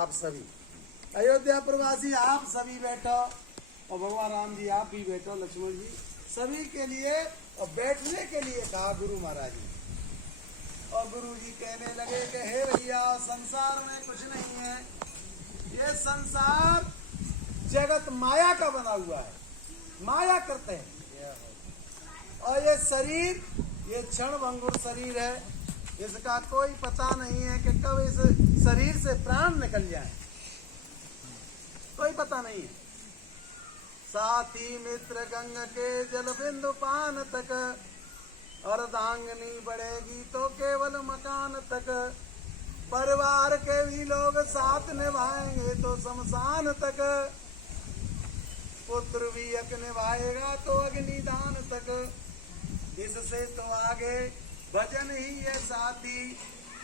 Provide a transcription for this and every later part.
आप सभी अयोध्या प्रवासी आप सभी बैठो और भगवान राम जी आप भी बैठो, लक्ष्मण जी सभी के लिए और बैठने के लिए कहा गुरु महाराज जी। और गुरु जी कहने लगे कि हे भैया संसार में कुछ नहीं है, ये संसार जगत माया का बना हुआ है, माया करते हैं। और ये शरीर ये क्षण भंगुर शरीर है, इसका कोई पता नहीं है कि कब इस शरीर से प्राण निकल जाए, कोई पता नहीं है। साथी मित्र गंग के जल बिंदु पान तक, अर्धांगनी बढ़ेगी तो केवल मकान तक, परिवार के भी लोग साथ निभाएंगे तो शमशान तक, पुत्र भी यक निभाएगा तो अग्निदान तक, इससे तो आगे भजन ही है साथी,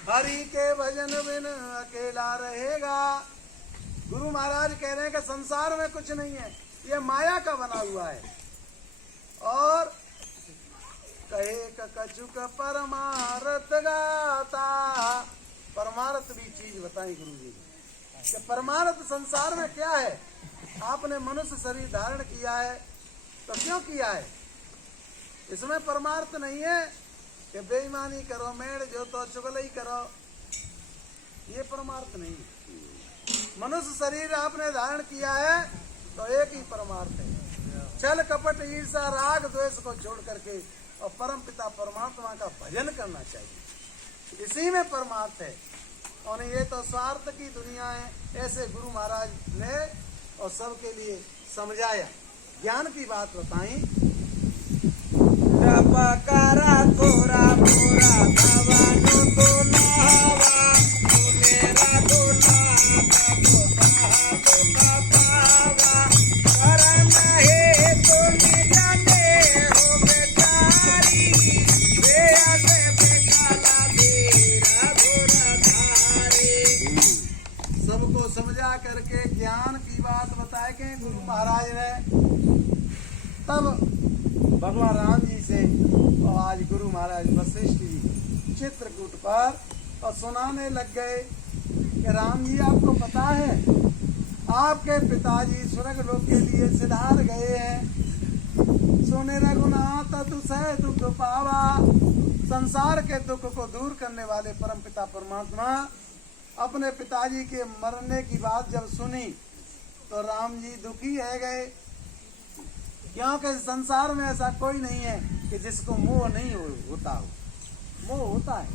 हरि के भजन बिन अकेला रहेगा। गुरु महाराज कह रहे हैं कि संसार में कुछ नहीं है, ये माया का बना हुआ है। और कहे कछुक परमार्थ गाता, परमार्थ भी चीज बताई गुरु जी कि परमार्थ संसार में क्या है। आपने मनुष्य शरीर धारण किया है तो क्यों किया है, इसमें परमार्थ नहीं है कि बेईमानी करो, मेड़ जो तो चुगलई करो, ये परमार्थ नहीं है। मनुष्य शरीर आपने धारण किया है तो एक ही परमार्थ है, छल कपट ईर्षा राग द्वेष को छोड़ करके और परम पिता परमात्मा का भजन करना चाहिए, इसी में परमार्थ है। और ये तो स्वार्थ की दुनिया है, ऐसे गुरु महाराज ने और सबके लिए समझाया, ज्ञान की बात बताई। पकारा थोड़ा थोड़ा भवानो तो नहवा, मेरा तो नाता तो कहा तो पावा, करम है तो निजाने हो बेचारी, बेअदे बेकाला बेरा घोरा धारे। सबको समझा करके ज्ञान की बात बताए के गुरु महाराज ने। तब भगवान राम जी से और आज गुरु महाराज वशिष्ठ जी चित्रकूट पर और सुनाने लग गए कि राम जी आपको पता है आपके पिताजी स्वर्ग लोक के लिए सिधार गए हैं, सोने रघुनाथ तुझे दुख पावा। संसार के दुख को दूर करने वाले परम पिता परमात्मा अपने पिताजी के मरने की बात जब सुनी तो राम जी दुखी है गए, क्योंकि संसार में ऐसा कोई नहीं है कि जिसको मोह नहीं होता हो। मोह होता है,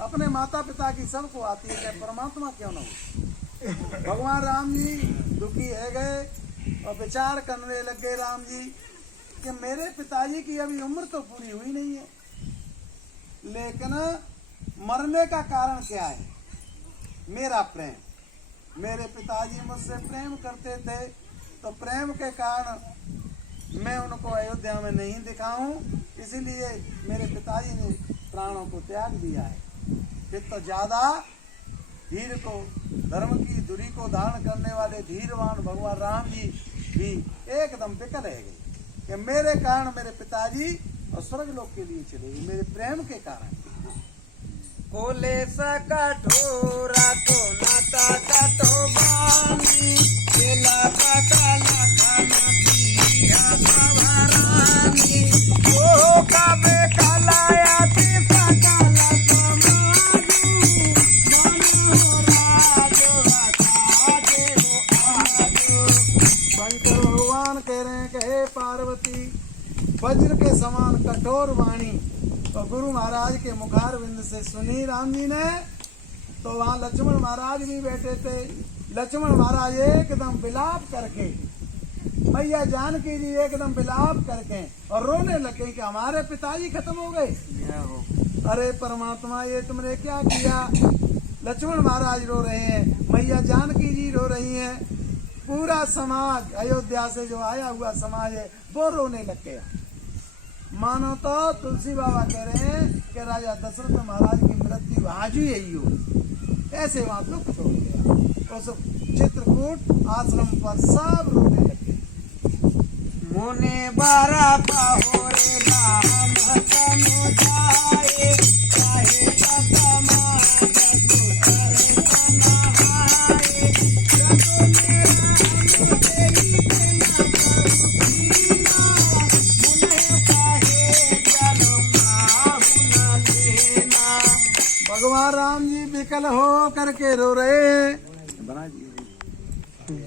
अपने माता पिता की सबको आती है, चाहे परमात्मा क्यों न हो। भगवान राम जी दुखी है गए और विचार करने लग गए राम जी कि मेरे पिताजी की अभी उम्र तो पूरी हुई नहीं है, लेकिन मरने का कारण क्या है, मेरा प्रेम। मेरे पिताजी मुझसे प्रेम करते थे तो प्रेम के कारण मैं उनको अयोध्या में नहीं दिखाऊं, इसीलिए मेरे पिताजी ने प्राणों को त्याग दिया है। फिर तो ज्यादा धीर को, धर्म की धुरी को धारण करने वाले धीरवान भगवान राम जी भी एकदम विकल है गए कि मेरे कारण मेरे पिताजी और स्वर्ग लोक के लिए चले गए, मेरे प्रेम के कारण। कोले सा कठोरा तो नाता कटो बानी, केला का काला खाना पिया सवारानी, ओ काबे कालाया तीसा काला समाजू, मनो राजो आकाजे हो आजो। शंकर भगवान कह रहे हैं कि हे पार्वती, वज्र के समान कठोर वाणी तो गुरु महाराज के मुखार बिंद से सुनी राम जी ने। तो वहाँ लक्ष्मण महाराज भी बैठे थे। लक्ष्मण महाराज एकदम विलाप करके, मैया जानकी जी एकदम विलाप करके और रोने लगे कि हमारे पिताजी खत्म हो गए। अरे परमात्मा ये तुमने क्या किया। लक्ष्मण महाराज रो रहे हैं, मैया जानकी जी रो रही हैं, पूरा समाज अयोध्या से जो आया हुआ समाज है वो रोने लग गया। मानो तो तुलसी बाबा कह रहे हैं कि राजा दशरथ महाराज की मृत्यु आज ही यही हो, ऐसे वहां दुख हो गया। उस चित्रकूट आश्रम पर सब रोने लगे। मुने बारा बाहोरे राम तनु जाए, चाहे समाज तो करे नहाए, विकल हो करके रो रहे बना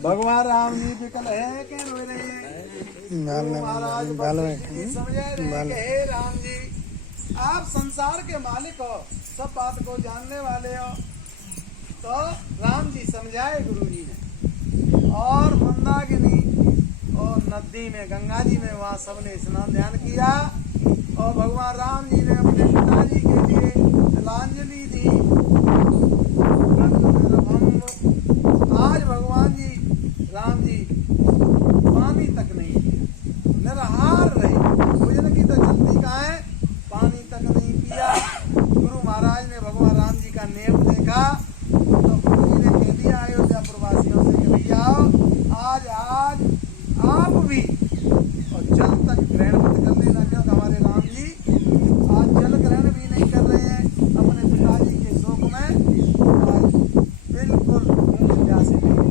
भगवान राम जी विकल है के रो रहे हैं। गुरु महाराज वशिष्ठ जी समझ रहे हैं कि हे राम जी आप संसार के मालिक हो, सब बात को जानने वाले हो। तो राम जी समझाए गुरु जी ने, और मंदाकिनी और नदी में गंगा जी में वहाँ सबने स्नान ध्यान किया और भगवान राम जी ने अपने पिताजी के लिए तिलांजलि दी। आज भगवान जी राम जी पानी तक नहीं पिया, निराहार रहे, भोजन की तो जल्दी कहाँ है, पानी तक नहीं पिया। गुरु महाराज ने भगवान राम जी का नेम देखा तो गुरु जी ने कह दिया अयोध्या प्रवासियों से कि भैया आज आप भी और जल तक ग्रहण मत कर लेना, क्योंकि हमारे राम जी आज जल ग्रहण भी नहीं कर रहे हैं अपने पिताजी के शोक में, आज बिल्कुल उनके प्यासे नहीं।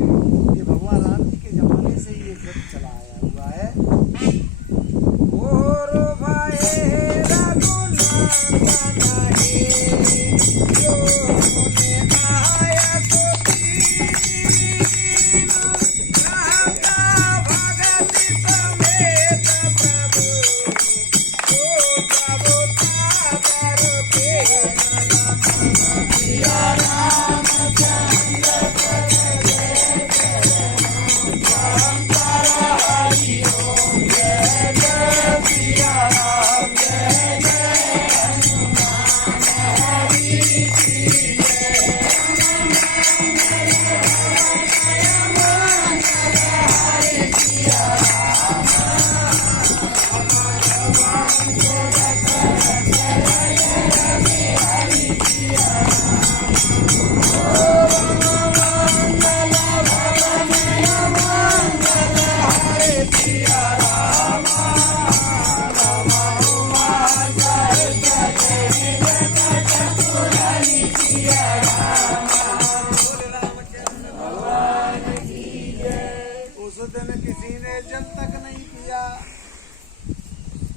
ये भगवान राम जी के जमाने से ये व्रत चला आया हुआ है। ओरो भाई रघुनंदन हे, जो मुने आया तो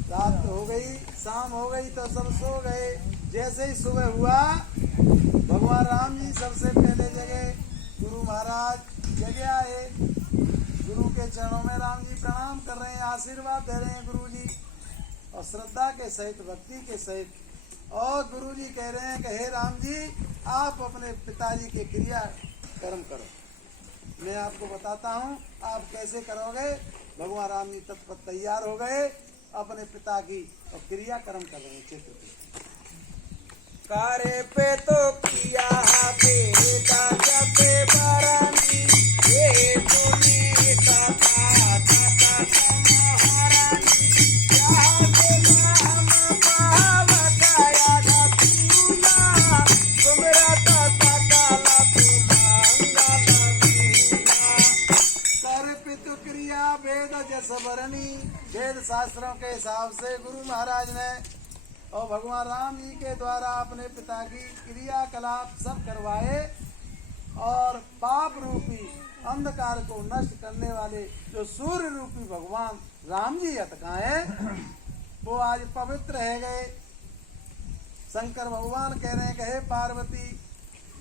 रात हो गई, शाम हो गई तो सब सो गए। जैसे ही सुबह हुआ भगवान राम जी सबसे पहले जगे, गुरु महाराज जगे आए, गुरु के चरणों में राम जी प्रणाम कर रहे हैं, आशीर्वाद दे रहे हैं गुरु जी, और श्रद्धा के सहित भक्ति के सहित। और गुरु जी कह रहे हैं कि हे राम जी आप अपने पिताजी के क्रिया कर्म करो, मैं आपको बताता हूँ आप कैसे करोगे। भगवान राम जी तत्पर तैयार हो गए, अपने पिता की और क्रिया कर्म कर रहे हैं। चित्र करे पे तो किया बेटा जपे बरानी, ये पुनीता था महारानी, नाम पावकाया धतूला, सुमरत सकल कर पितु क्रिया वेद जस बरनी। वेद शास्त्रों के हिसाब से गुरु महाराज ने और भगवान राम जी के द्वारा अपने पिता की क्रियाकलाप सब करवाए, और पाप रूपी अंधकार को नष्ट करने वाले जो सूर्य रूपी भगवान राम जी अटकाए वो आज पवित्र रह गए। शंकर भगवान कह रहे हैं कि हे पार्वती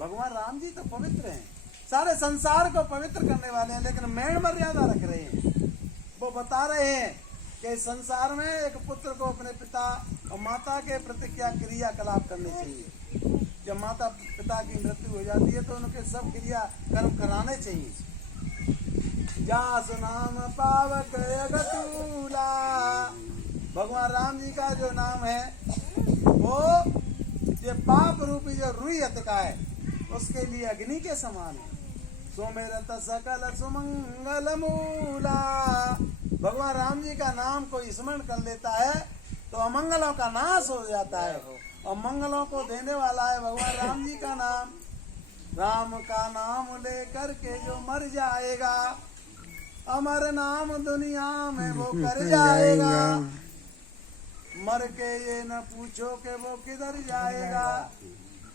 भगवान राम जी तो पवित्र हैं, सारे संसार को पवित्र करने वाले हैं, लेकिन मेण मर्यादा रख रहे हैं। वो बता रहे हैं कि संसार में एक पुत्र को अपने पिता और माता के प्रति क्या क्रियाकलाप करने चाहिए। जब माता पिता की मृत्यु हो जाती है तो उनके सब क्रिया कर्म कराने चाहिए। जास नाम पावक अगतूला, भगवान राम जी का जो नाम है वो ये पाप रूपी जो रुई अतका है उसके लिए अग्नि के समान है। सुमिरत सकल सुमंगल मूला, भगवान राम जी का नाम कोई स्मरण कर लेता है तो अमंगलों का नाश हो जाता है, और मंगलों को देने वाला है भगवान राम जी का नाम। राम का नाम लेकर के जो मर जाएगा, अमर नाम दुनिया में वो कर जाएगा। मर के ये न पूछो कि वो किधर जाएगा,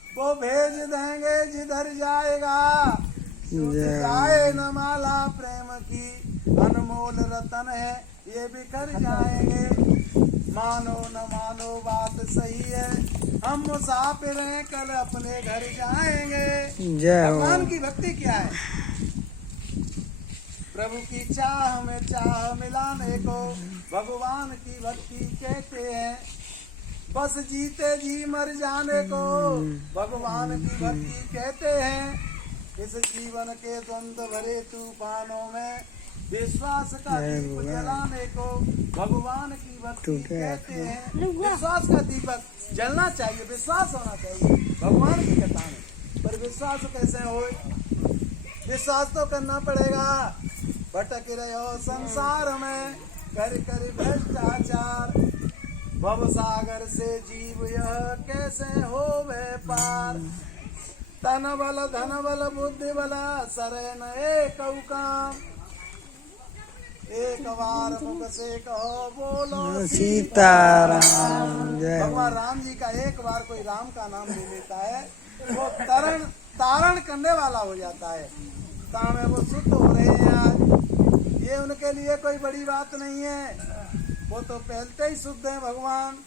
वो भेज देंगे जिधर जाएगा। जाए न माला प्रेम की, अनमोल रतन है ये बिखर जाएंगे। मानो न मानो बात सही है, हम मुसाफिर हैं कल अपने घर जाएंगे। जय हो। भगवान की भक्ति क्या है? प्रभु की चाह में चाह मिलाने को भगवान की भक्ति कहते हैं। बस जीते जी मर जाने को भगवान की भक्ति कहते हैं। इस जीवन के द्वंद्व भरे तूफानों में विश्वास का दीप जलाने को भगवान की भक्ति कहते हैं। विश्वास का दीपक जलना चाहिए, विश्वास होना चाहिए भगवान की कथा में। पर विश्वास कैसे हो? विश्वास तो करना पड़ेगा। भटक रहे हो संसार में कर कर भ्रष्टाचार, भव सागर से जीव यह कैसे हो वे पार। तन बल धन बल बुद्धि बल सरे न एक काम, एक बार मुख से कहो बोलो सीताराम। जय हो। भगवान राम जी का एक बार कोई राम का नाम ले लेता है वो तारण करने वाला हो जाता है। तामे वो शुद्ध हो रहे हैं आज, ये उनके लिए कोई बड़ी बात नहीं है। वो तो पहले ही शुद्ध है भगवान।